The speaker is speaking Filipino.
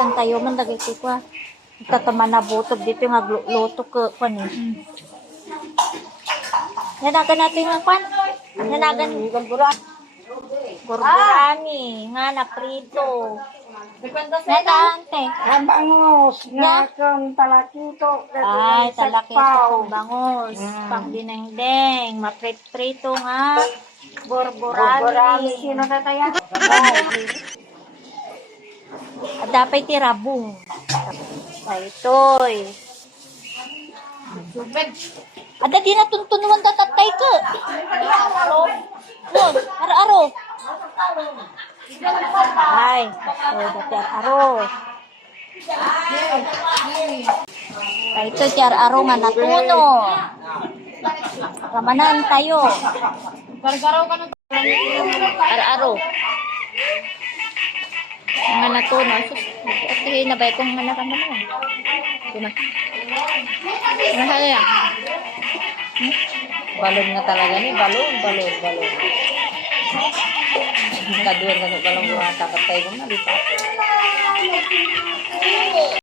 kan tayo man lagi ko kwa. Tataman na butob dito nga luto ko kwan eh. Nanagan natin yung kwan. Nanagan gurgurani nga na prito. Natante. Ang bangos nga kung talakito. Ay, talakito kong bangus. Pang dinengdeng. Maprit-prito nga. Gurgurani. Sino na tayo? At dapat tirabong. Itoy. Ada di na tuntunuan tatatay ko. Yun, aro-aro. Ay, dati aro. Ito tiar aro nga natuno. Ramanan tayo. Aro-aro. Nga natuno. At nabay kong nga nakamanan. Ito na. Ano yan? Balon na talaga ni. Balon. Kaduan ka sa balong mga takatay ko na.